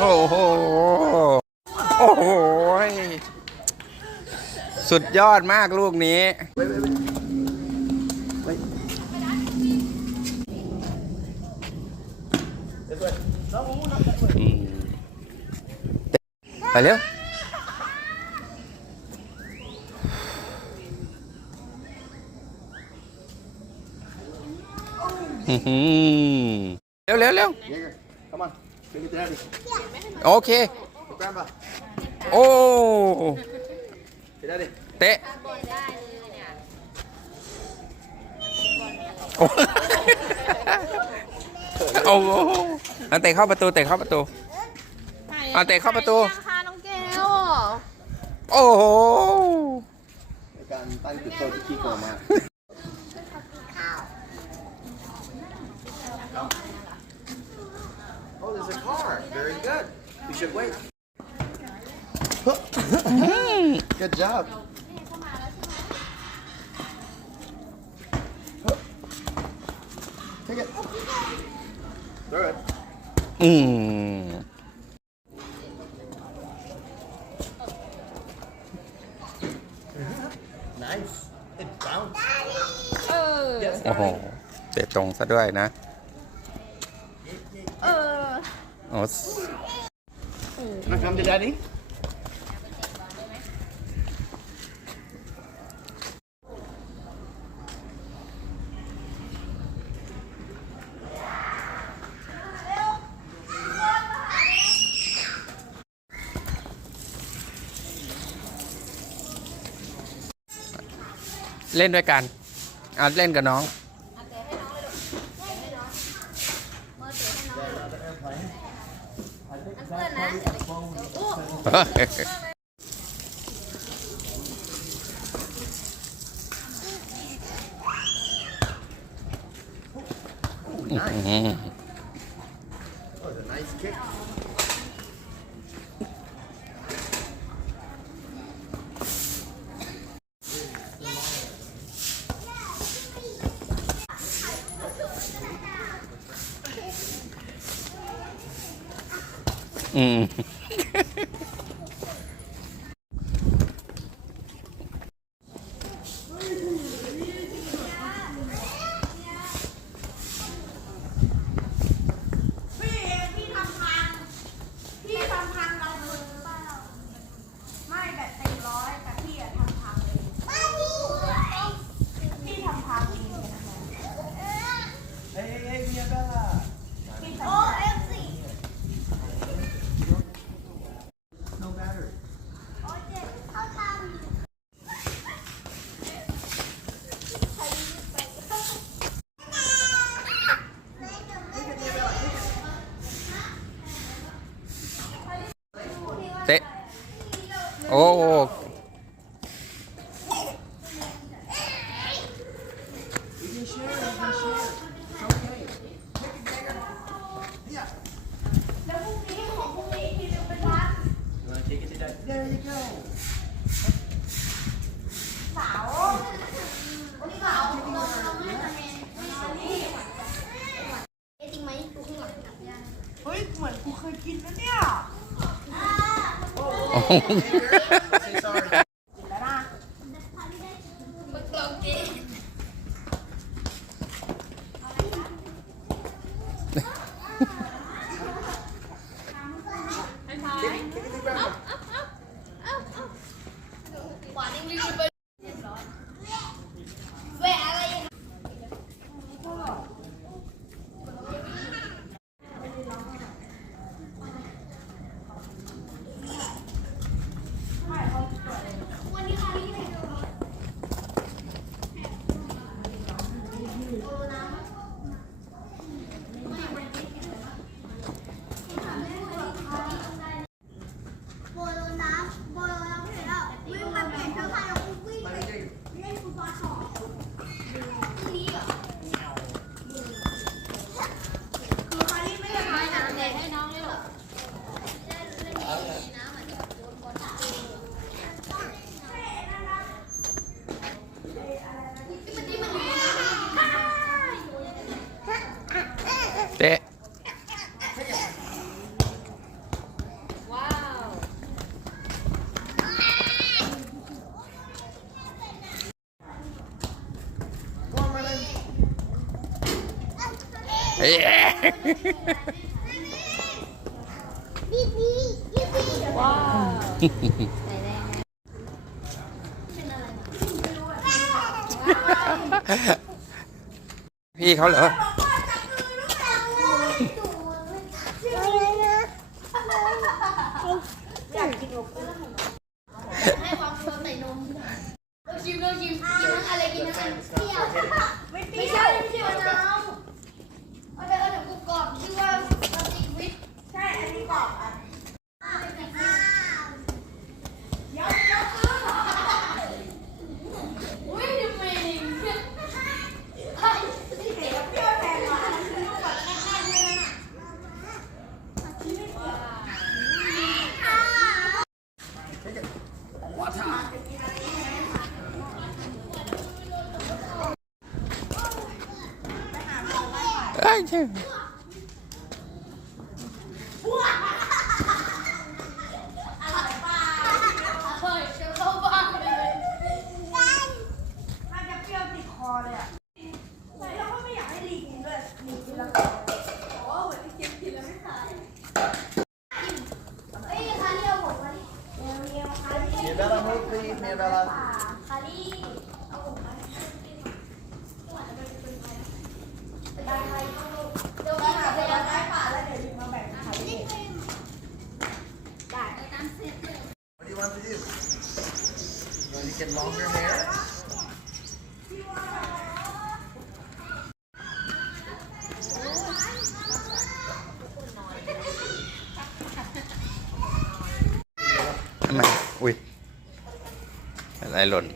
โอ้โห โอ้โห สุดยอดมากลูกนี้ ไปเร็วเร็วเร็วเร็ว โอเค Grandpa. โอ้ To daddy. เตะโอ้โอ้โหเอาเตะเข้าประตูเตะเข้าประตูเอาเตะเข้าประตูยังค่ะน้องเกลโอ้โหในการตั้งจุดโทษที่ขี้โกงมาก Oh, there's a car. Very good. We should wait. good job. Take it. Throw it. อืม Nice. It bounced. เออ Yes, โอ้โห เตะตรงซะด้วยนะเอ อโอ้ Wanna come to daddy? เล่นด้วยกันเอาเล่นกับน้อง That was a nice kick. อืม พี่เองพี่ทำพัง พี่ทำพังเรามือเปล่าไม่แบบเต็มร้อยแต่พี่อะทำพังเองพี่ทำพังเองนะ Hey, hey, hey, Miabella. โอ้เอฟซี No battery. โอ้เจ็บเขาทำ เตะ โอ้โห You can share, you can share. It's okay. Take it, Jaeger. Yeah. แล้วพรุ่งนี้ของพรุ่งนี้พี่จะไปวัด You wanna take it to daddy? There you go. เสาร์วันนี้เสาร์เราเราไม่ทำเองไม่ทำเอ๊ะจริงไหมดูข้างหลังเฮ้ยเหมือนกูเคยกินนะเนี่ย Say sorry. แล้ เตะเฮ้ย พี่เขาเหรอ ให้ความเค็มใส่นมเราชิมเราชิมกินทั้งอะไรกินทั้งอันเปรี้ยว Sure. เดี๋ยวมาหาเดี๋ยวมาได้ป่าแล้วเดี๋ยวหยิบมาแบ่งค่ะพี่ได้ What do you want to do? You want to get longer hair? Này, ui. Lại lộn.